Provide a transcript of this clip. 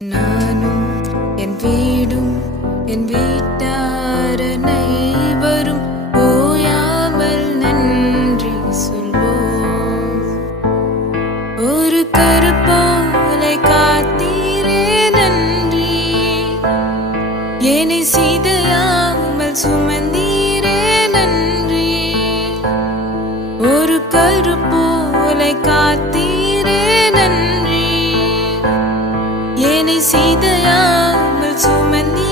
நானும் என் வீடும் என் வீட்டார் அனைவரும் ஓயாமல் நன்றி சொல்வோம். ஒரு கருப்போலை காத்தீரே நன்றி, என்னை சிதையாமல் சுமந்தீரே நன்றி. ஒரு கருப்போலை காத்தீரே நன்றி, என்னை சிதையாமல் சுமந்தீரே